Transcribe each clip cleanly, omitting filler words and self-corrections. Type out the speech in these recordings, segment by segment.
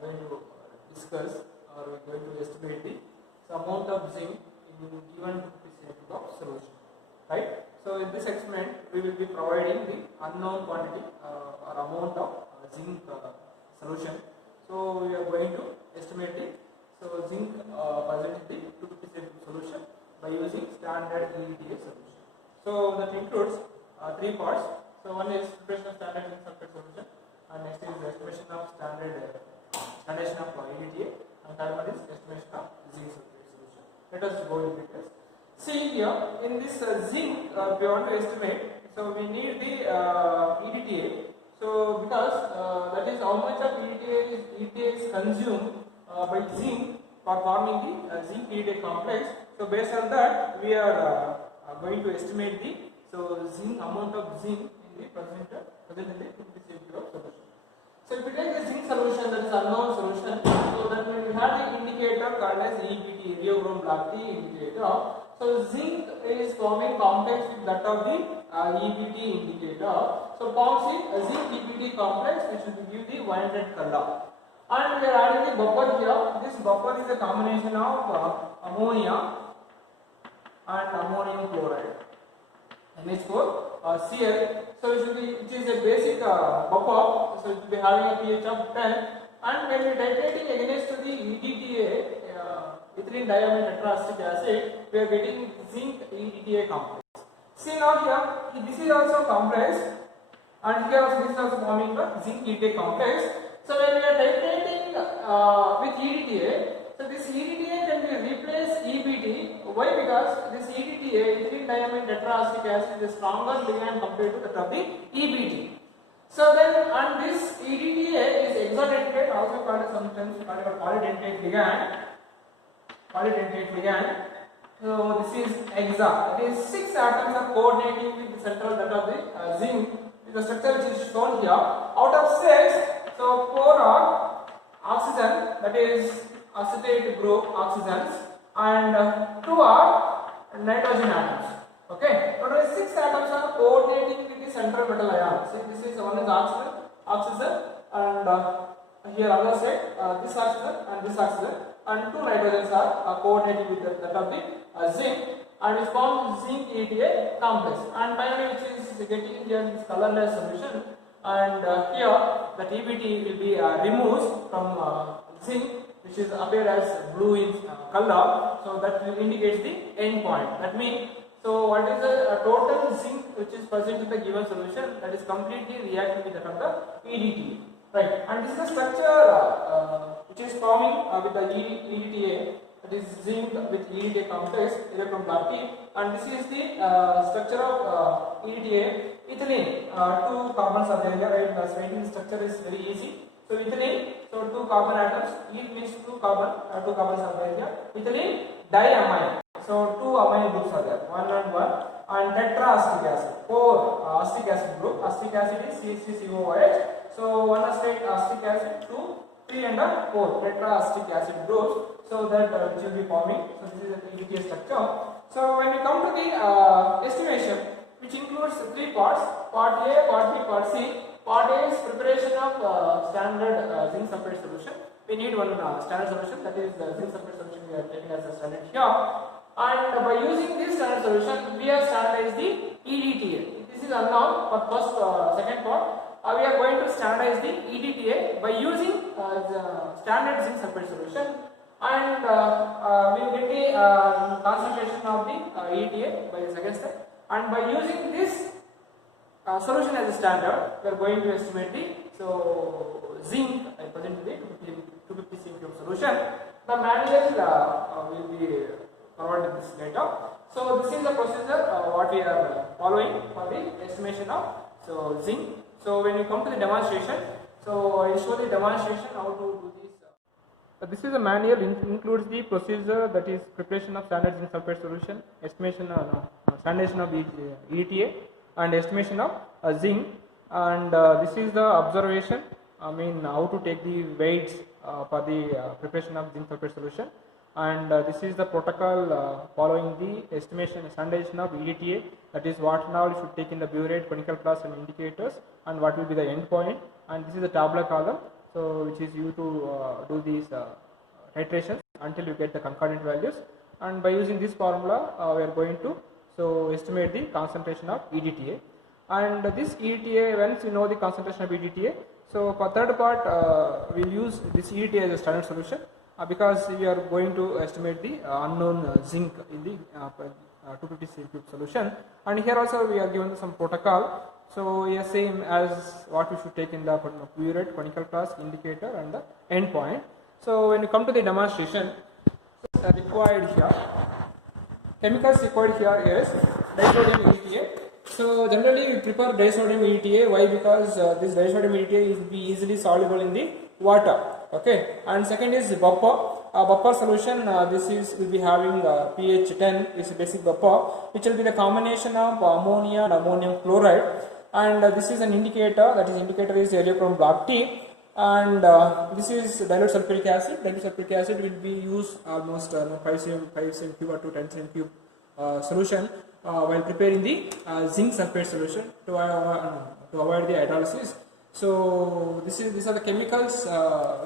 going to discuss or we are going to estimate the amount of zinc in given 250 cm of solution, right? So in this experiment we will be providing the unknown quantity or amount of zinc solution. So we are going to estimate the zinc present in the 250 cm solution by using standard EDTA solution. So that includes three parts. So one is preparation of standard zinc sulfate solution, and next is estimation of standard standardization of EDTA, and third one is estimation of zinc sulfate solution. Let us go in details. See here in this zinc we want to estimate. So we need the EDTA. So because that is how much of EDTA is consumed by zinc for forming the zinc EDTA complex. So based on that we are going to estimate the zinc amount of zinc in the present in the 250 cm of solution. So if we take a zinc solution, that is unknown solution, so that we have the indicator called as EBT, Rio-Brom Black Tea indicator. So zinc is forming complex with that of the EBT indicator. So forms a zinc EBT complex which will give the violet color. And we are adding the buffer here. This buffer is a combination of ammonia and ammonium chloride, NH4 Cl. So it is a basic buffer. So it will be having a pH of 10. And when we are titrating against the EDTA, ethylene diamine tetraacetic acid, we are getting zinc EDTA complex. See now here, this is also complex, and here also this is also forming the zinc EDTA complex. So when we are titrating with EDTA, so this EDTA can be replaced EBT. Why? Because this EDTA, ethylene diamine tetraacetic acid, is a stronger ligand compared to that of the EBT. So then, and this EDTA is exodentate, also called sometimes called a polydentate ligand. Polydentate ligand. So this is hexa. It is 6 atoms are coordinating with the central that of the zinc. The structure which is shown here. Out of 6, so 4 are oxygen, that is acetate group oxygens, and 2 are nitrogen atoms. Okay, total 6 atoms are coordinating with the central metal ion. See, this is one is oxygen, and here other side this oxygen and this oxygen, and 2 nitrogens are coordinating with that of the zinc, and it forms zinc EDTA complex. And finally, which is getting here in this colorless solution, and here the EBT will be removed from zinc, which is appear as blue in color. So that will indicate the end point. That means, so what is the total zinc which is present in the given solution, that is completely reacting with that of the EDTA, right? And this is the structure which is forming with the EDTA, that is zinc with EDTA complex, electron black tea, and this is the structure of EDTA. Ethylene, 2 carbons are there, right? Writing the structure is very easy. So ethylene, so 2 carbon atoms, it means 2 carbons are there here. Ethylene diamine, so 2 amine groups are there, 1 and 1, and tetraacetic acid, 4 acetic acid group. Acetic acid is CH3COOH. So 1 acetic acid, 2, 3 and 4 tetraacetic acid groups. So that which will be forming. So this is the EDTA structure. So when we come to the estimation, which includes 3 parts: part A, part B, part C. Part A is preparation of standard zinc sulfate solution. We need one standard solution, that is the zinc sulfate solution we are taking as a standard here. And by using this standard solution, we have standardized the EDTA. This is unknown for first, second part. We are going to standardize the EDTA by using the standard zinc sulfate solution, and we will get the concentration of the EDTA by the second step. And by using this solution as a standard, we are going to estimate the zinc present in the 250 cm solution. The manual will be provided this later. So this is the procedure what we are following for the estimation of zinc. So when you come to the demonstration, so I will show the demonstration how to do this. This is a manual, includes the procedure, that is preparation of standard zinc sulfate solution, estimation standardization of EDTA, and estimation of zinc. And this is the observation, how to take the weights for the preparation of zinc sulfate solution. And this is the protocol following the estimation standardization of EDTA, that is what all you should take in the burette, conical class and indicators, and what will be the end point. And this is the tabular column. so which is you to do these titrations until you get the concordant values, and by using this formula we are going to estimate the concentration of EDTA. And this EDTA, once you know the concentration of EDTA, so for third part we will use this EDTA as a standard solution because we are going to estimate the unknown zinc in the 250 cube solution. And here also we are given some protocol. So yes, same as what we should take in the Q rate, conical flask, indicator and the endpoint. So when you come to the demonstration, required here, chemicals required here is disodium EDTA. So generally we prefer disodium EDTA. Why? Because this disodium EDTA is be easily soluble in the water. Okay. And second is buffer. Buffer solution. This is will be having pH 10 is a basic buffer, which will be the combination of ammonia and ammonium chloride. And this is an indicator. That is indicator is heliochrome block T. And this is dilute sulfuric acid. Dilute sulfuric acid will be used almost 5 cm cube or to 10 cm cube solution while preparing the zinc sulfate solution to avoid the hydrolysis. So these are the chemicals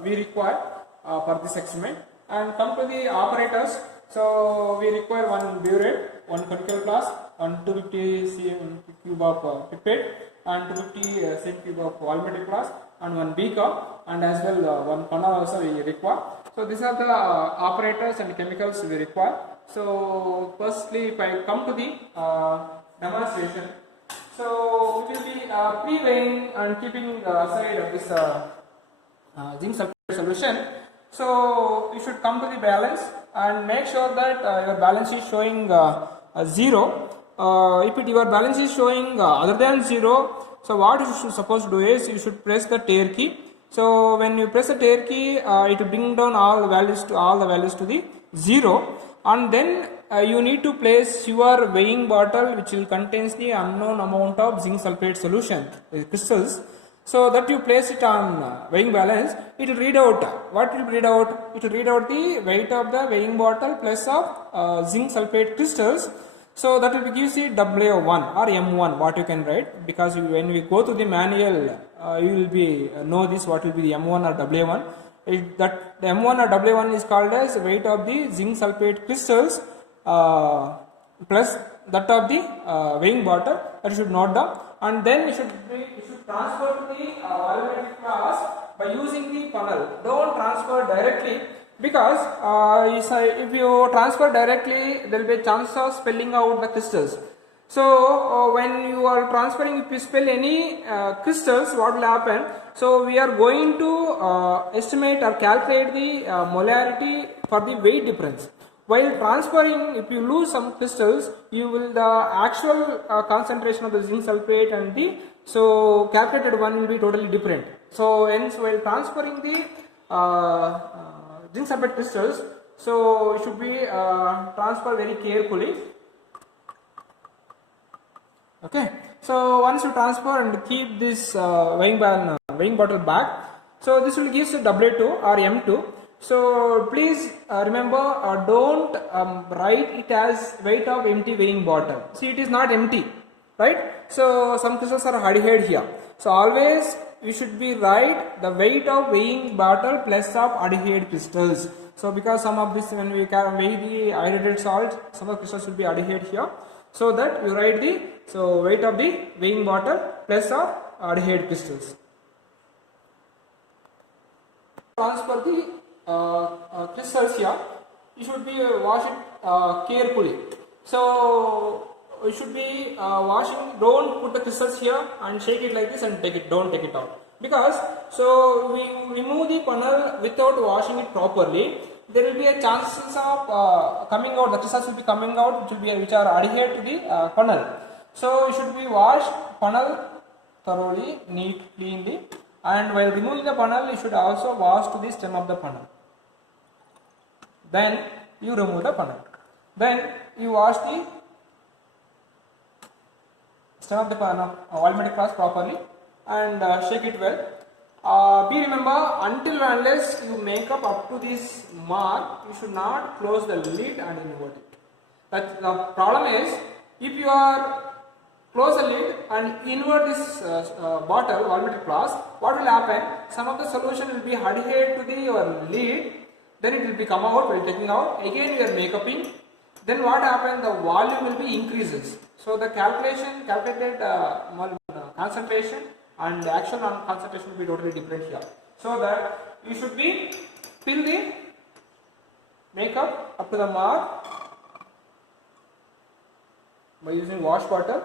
we require for this experiment. And come to the operators. So we require one burette, one conical flask, one 250 cm cube of pipette, and 250 cm cube of volumetric flask, and one beaker, and as well one funnel also we require. So these are the operators and chemicals we require. So firstly, if I come to the demonstration, so we will be pre-weighing and keeping aside of this zinc sulfate solution. So you should come to the balance and make sure that your balance is showing 0. If your balance is showing other than 0, so what you should suppose to do is you should press the tare key. So when you press the tare key, it will bring down all the values to the 0, and then you need to place your weighing bottle which will contains the unknown amount of zinc sulfate solution crystals. So that you place it on weighing balance, it will read out. What will read out? It will read out the weight of the weighing bottle plus of zinc sulfate crystals. So that will gives you WA1 or M1, what you can write, because when we go to the manual, you will be know this what will be the M1 or WA1. That the M1 or WA1 is called as weight of the zinc sulfate crystals plus that of the weighing bottle. That you should note down, and then you should transfer to the volumetric flask by using the funnel. Don't transfer directly, because if you transfer directly, there will be a chance of spilling out the crystals. So when you are transferring, if you spill any crystals, what will happen? So we are going to estimate or calculate the molarity for the weight difference. While transferring, if you lose some crystals, you will the actual concentration of the zinc sulfate and the calculated one will be totally different. So hence, while transferring the zinc sulfate crystals, so it should be transferred very carefully. Okay. So once you transfer and keep this weighing bottle back, so this will give you W2 or M2. So please remember, don't write it as weight of empty weighing bottle. See, it is not empty, right? So some crystals are adhered here. So always you should be write the weight of weighing bottle plus of adhered crystals. So because some of this, when we can weigh the hydrated salt, some of the crystals will be adhered here. So that you write the weight of the weighing bottle plus of adhered crystals. Transfer the crystals here. You should be wash it carefully. So you should be washing. Don't put the crystals here and shake it like this and take it. Don't take it out, because so we remove the funnel without washing it properly. There will be a chances of coming out. The crystals will be coming out, which are adhered to the funnel. So you should be wash funnel thoroughly, neat, cleanly, and while removing the funnel, you should also wash to the stem of the funnel. Then you remove the funnel. Then you wash the stem of the funnel, volumetric flask properly, and shake it well. Remember, until unless you make up to this mark, you should not close the lid and invert it. But the problem is, if you are close the lid and invert this bottle volumetric flask, what will happen? Some of the solution will be adhered to the your lid, then it will be come out while taking out. Again we are makeuping. Then what happens? The volume will be increases. So the calculated concentration and the actual concentration will be totally different here. So that you should be fill the makeup up to the mark by using wash water.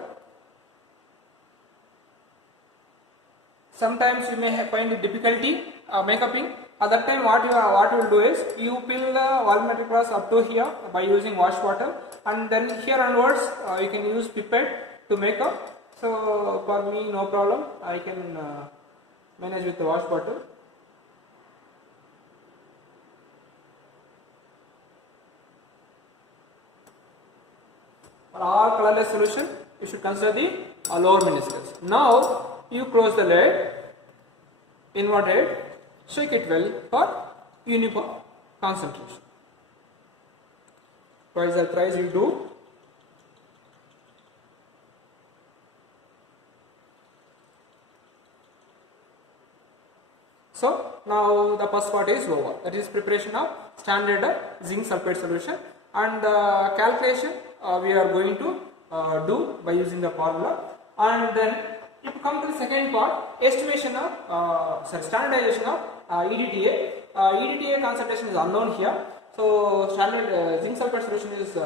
Sometimes you may find the difficulty makeuping. At that time, what you will do is you fill the volumetric flask up to here by using wash water, and then here onwards you can use pipette to make up. So for me, no problem. I can manage with the wash water. For all colorless solution, you should consider the lower meniscus. Now you close the lid, invert it, shake it well for uniform concentration. Twice or thrice you do. So now the first part is over. That is preparation of standard zinc sulfate solution, and calculation we are going to do by using the formula. And then if you come to the second part, estimation of standardization of EDTA. EDTA concentration is unknown here. So standard zinc sulfate solution is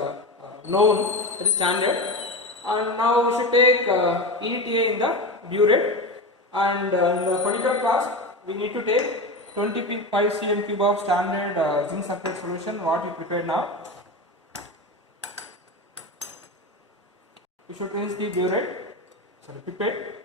known, that is standard. And now we should take EDTA in the burette, and in the particular class we need to take 25 cm cube of standard zinc sulfate solution, what we prepared now. We should rinse the burette, pipette.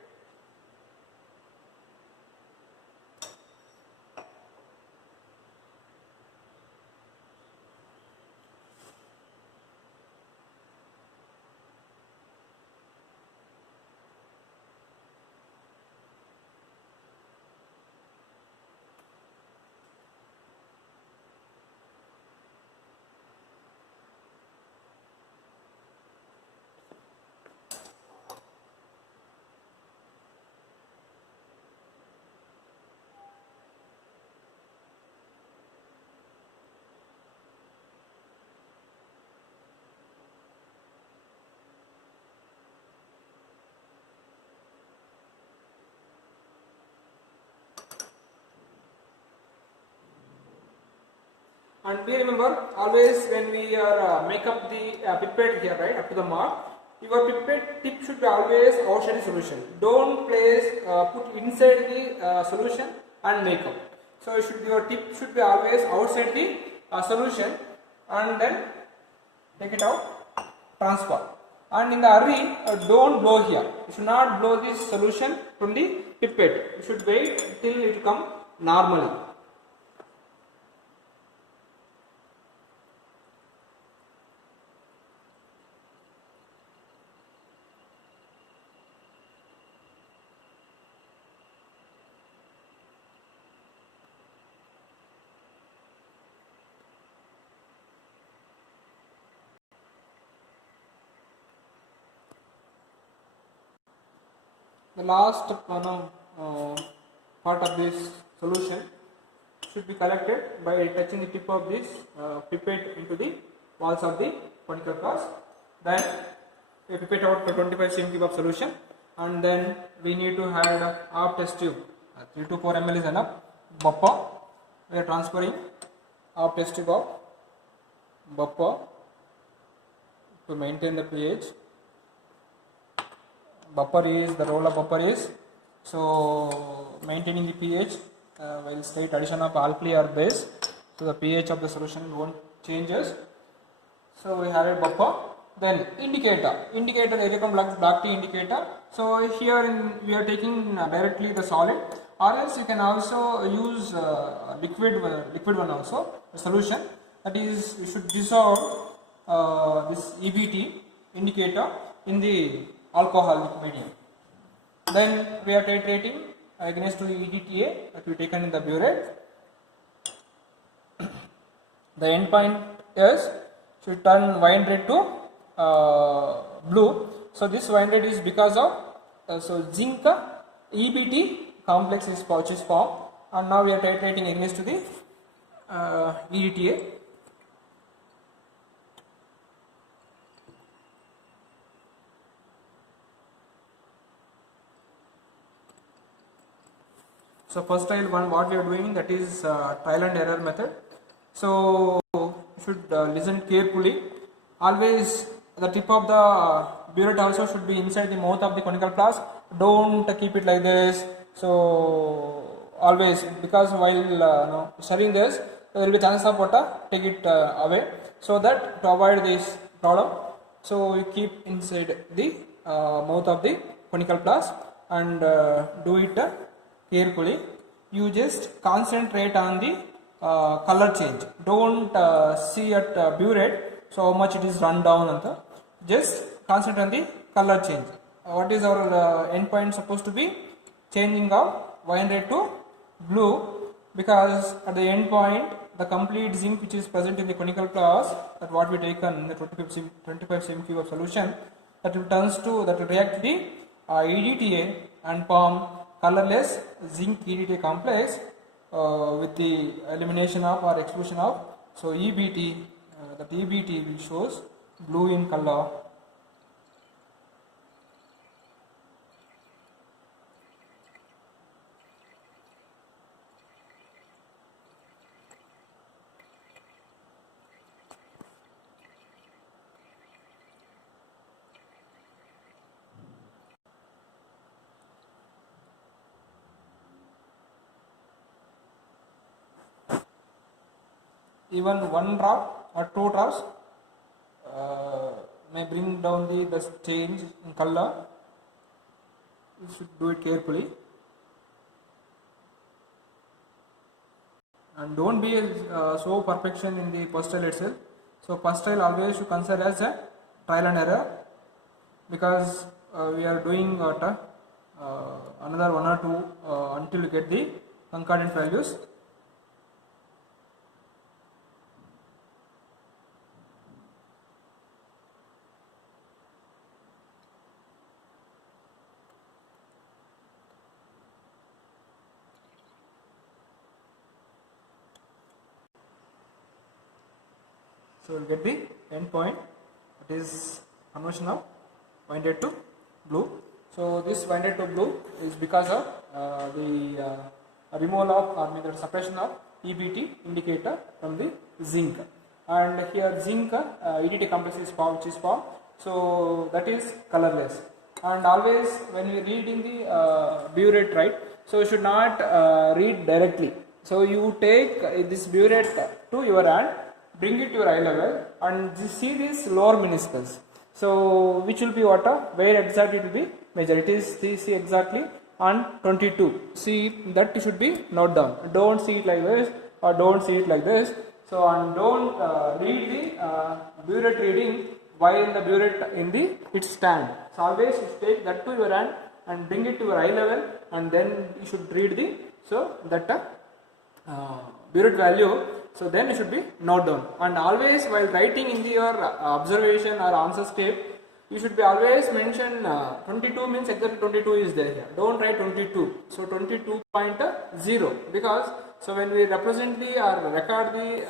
And we remember always when we are make up the pipette here, right, up to the mark, your pipette tip should be always outside the solution. Don't place put inside the solution and make up. So your tip should be always outside the solution, and then take it out, transfer. And in the hurry, don't blow here. You should not blow this solution from the pipette. You should wait till it come normally. The last part of this solution should be collected by touching the tip of this pipette into the walls of the particular flask. Then we pipette out for 25 cm cube of solution, and then we need to add half test tube. 3 to 4 ml is enough. Buffer, we are transferring half test tube of buffer to maintain the pH. Buffer is, the role of buffer is so maintaining the pH while slight addition of alkali or base, so the pH of the solution won't changes. So we have a buffer. Then indicator, Ericum black tea indicator. So here we are taking directly the solid, or else you can also use liquid one also, a solution. That is, you should dissolve this EBT indicator in the alcoholic medium. Then we are titrating against to EDTA that we taken in the burette. The end point is should turn wine red to blue. So this wind rate is because of so zinc EBT complex is pouches form, and now we are titrating against to the EDTA. So first trial one, what we are doing, that is trial and error method. So you should listen carefully. Always the tip of the burette also should be inside the mouth of the conical flask. Don't keep it like this. So always, because while serving this, there will be chance of water, take it away. So that to avoid this problem, so you keep inside the mouth of the conical flask and do it carefully. You just concentrate on the color change. Don't see at burette so how much it is run down anta. Just concentrate on the color change. What is our end point supposed to be? Changing of wind rate to blue, because at the end point the complete zinc which is present in the conical flask, that what we taken in the 25 cm of solution, that will turns to, that will react the EDTA and form colorless zinc EDTA complex with the elimination of or exclusion of so EBT. That EBT will shows blue in color. Even one drop or two drops may bring down the change in color. You should do it carefully, and don't be so perfection in the first trial itself. So first trial always should consider as a trial and error, because we are doing another one or two until you get the concordant values. So we'll get the end point, that is conversion of wind rate to blue. So this wind rate to blue is because of the removal of or the suppression of EBT indicator from the zinc, and here zinc EDTA complex is formed, which is formed, so that is colorless. And always when we read in the burette, right, so you should not read directly. So you take this burette to your hand, bring it to your eye level, and see this lower meniscus. So which will be what? Where exactly it will be measured? It is see exactly on 22. See that should be note down. Don't see it like this or don't see it like this. So and don't read the burette reading while the burette in the its stand. So always you take that to your hand and bring it to your eye level, and then you should read the that burette value. So then it should be note down, and always while writing in your observation or answer step, you should be always mention 22 means exactly 22 is there here. Don't write 22. So 22.0, because so when we represent the or record the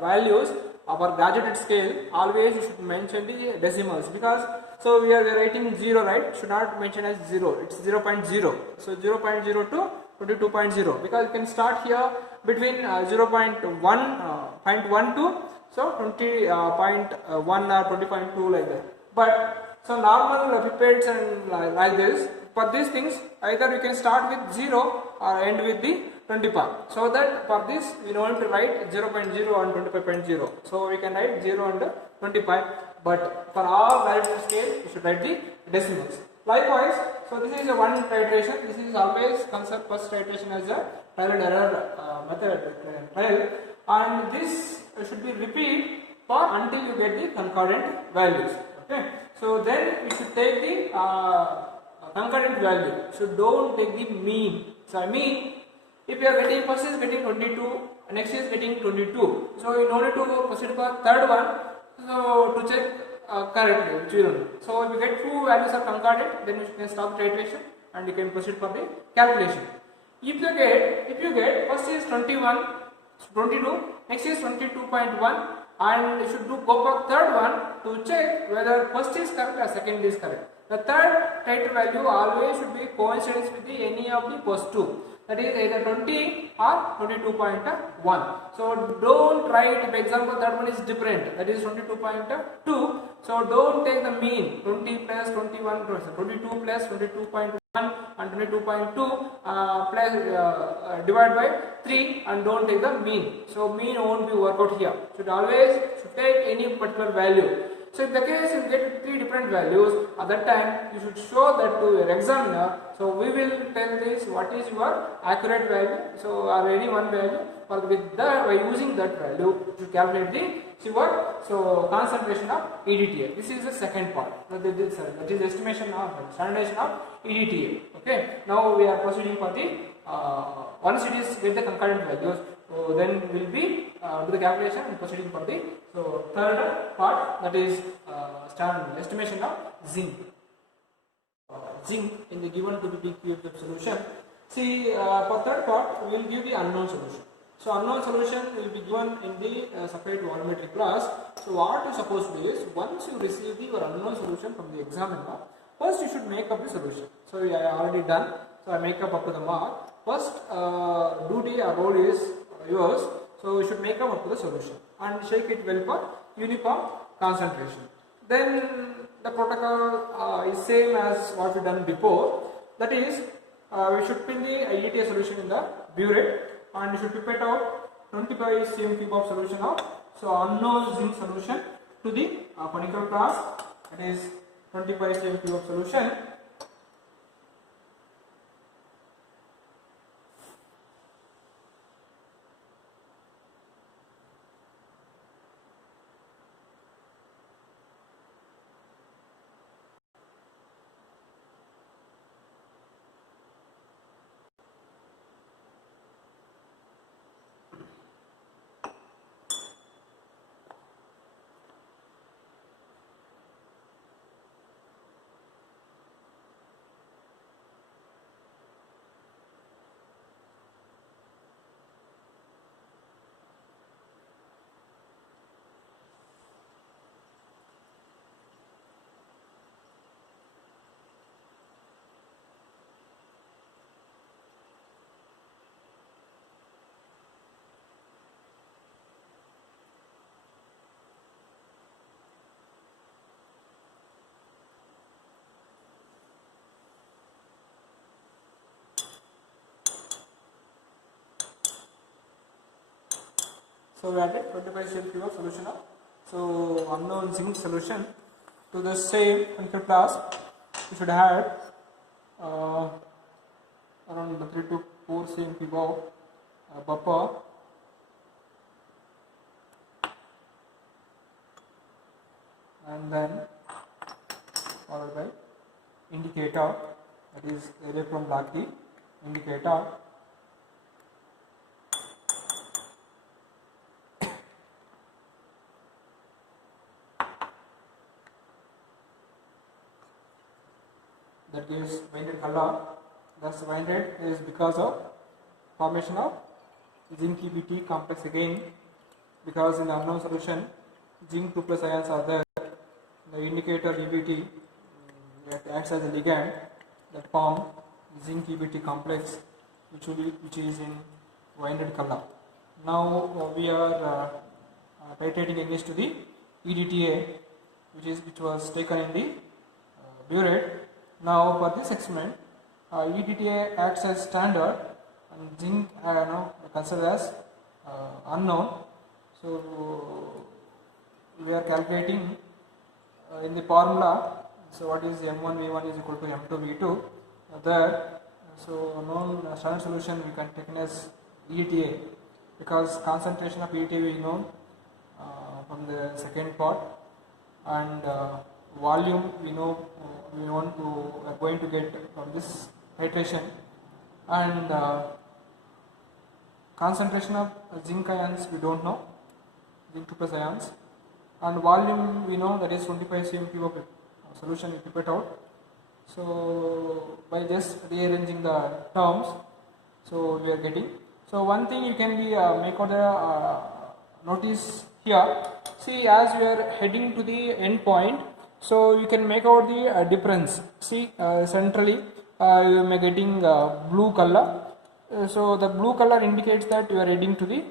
values of our graduated scale, always you should mention the decimals, because so we are writing 0, right? Should not mention as 0. It's 0.0. So 0.0 to 22.0, because you can start here between 0.1 to so 20.1 or 20.2 like that. But so normal pipettes and like this, for these things either you can start with 0 or end with the 20 part. So that for this we want to write 0.0 and 25.0. So we can write 0 and 25. But for all variable scale, you should write the decimals. Likewise, so this is a one titration. This is always considered first titration as a trial and error method trial, and this should be repeat for until you get the concordant values. Okay, so then you should take the concordant value. So don't take the mean. So I mean, if you are getting first is getting 22, next is getting 22. So in order to proceed for third one, so to check correctly, which we don't know. So if you get two values are concordant, then you can stop the titration and you can proceed for the calculation. If you get first is 21, 22, next is 22.1, and you should do go for third one to check whether first is correct or second is correct. The third title value always should be coincidence with any of the first two. That is either 20 or 22.1. So don't write, for example, that one is different, that is 22.2. So don't take the mean 20 plus 21, 22 plus 22.1 and 22.2 plus divide by 3, and don't take the mean. So mean won't be worked out here. Should take any particular value. So in the case you get three different values, at that time you should show that to your examiner. So we will tell this what is your accurate value. So or any one value, or with that by using that value to calculate the your concentration of EDTA. This is the second part. That is estimation of standardization of EDTA. Okay. Now we are proceeding for the once it is get the concurrent values. So then we will be do the calculation and proceeding for the third part, that is standard estimation of zinc. Zinc in the given 250 QFF solution. See, for third part we will give the unknown solution. So unknown solution will be given in the separate volumetric class. So what you supposed to do is, once you receive your unknown solution from the examiner, first you should make up the solution. So I already done. So I make up to the mark. First duty or role is yours. So you should make up to the solution and shake it well for uniform concentration. Then the protocol is same as what we done before. That is, we should put the EDTA solution in the burette, and you should pipette out 25 cm cube of solution of unknown zinc solution to the conical flask. That is 25 cm cube of solution. So we added 25 cm cube of solution of unknown zinc solution to the same conical flask. We should add around 3 to 4 cm cube of buffer, and then followed by indicator, that is electron black key indicator. That gives winded color. Thus winded is because of formation of zinc EBT complex again, because in the unknown solution zinc 2 plus ions are there. The indicator EBT acts as a ligand that form zinc EBT complex, which is in winded color. Now we are titrating against to the EDTA, which was taken in the burette. Now for this experiment, EDTA acts as standard and zinc considered as unknown. So we are calculating in the formula. So what is M1 V1 is equal to M2 V2 there. So known standard solution we can take as EDTA, because concentration of EDTA is known from the second part, and volume we know we are going to get from this titration, and concentration of zinc ions we don't know, zinc 2 plus ions, and volume we know that is 25 cm cube of solution you keep it out. So by just rearranging the terms, so we are getting. So one thing you can be make out the notice here. See, as we are heading to the end point, so you can make out the difference. See, centrally you may getting blue color. So the blue color indicates that you are heading to the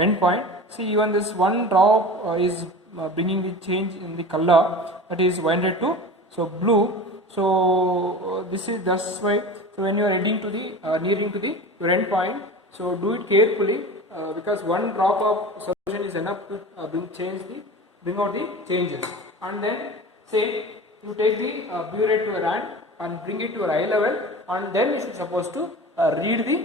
end point. See, even this one drop is bringing the change in the color, that is winded to so blue. So that's why. So when you are heading to the nearing to the your end point, so do it carefully because one drop of solution is enough to bring out the changes. And then say you take the burette to your hand and bring it to your eye level, and then you should supposed to read the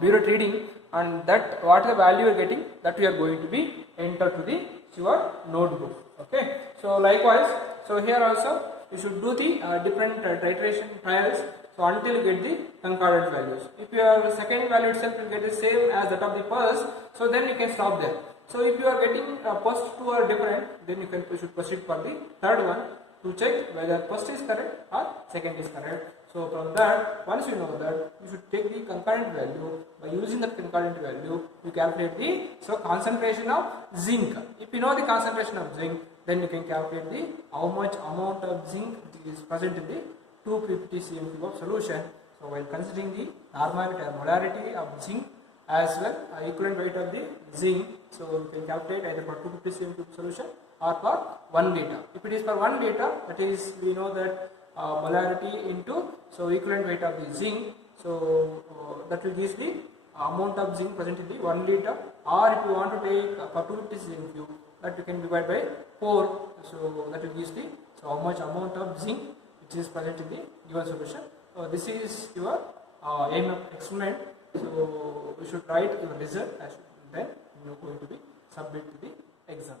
burette reading, and that what the value you are getting, that we are going to be enter to the your notebook. Okay. So likewise, so here also you should do the different titration trials. So until you get the concordant values. If your second value itself will get the same as that of the first, so then you can stop there. So if you are getting first two are different, then you should proceed for the third one to check whether first is correct or second is correct. So from that, once you know that, you should take the concordant value. By using that concordant value, you calculate the concentration of zinc. If you know the concentration of zinc, then you can calculate the how much amount of zinc is present in the 250 cm cube of solution. So while considering the normality or molarity of zinc as well equivalent weight of the zinc, so you can calculate either for 250 cm cube solution or for 1 liter. If it is for 1 liter, that is we know that molarity into so equivalent weight of the zinc, so that will give the amount of zinc present in the 1 liter, or if you want to take for 250 cm cube, that you can divide by 4, so that will give the so how much amount of zinc which is present in the given solution. This is your aim of experiment. So you should write your result as then you are going to be submit to the exam.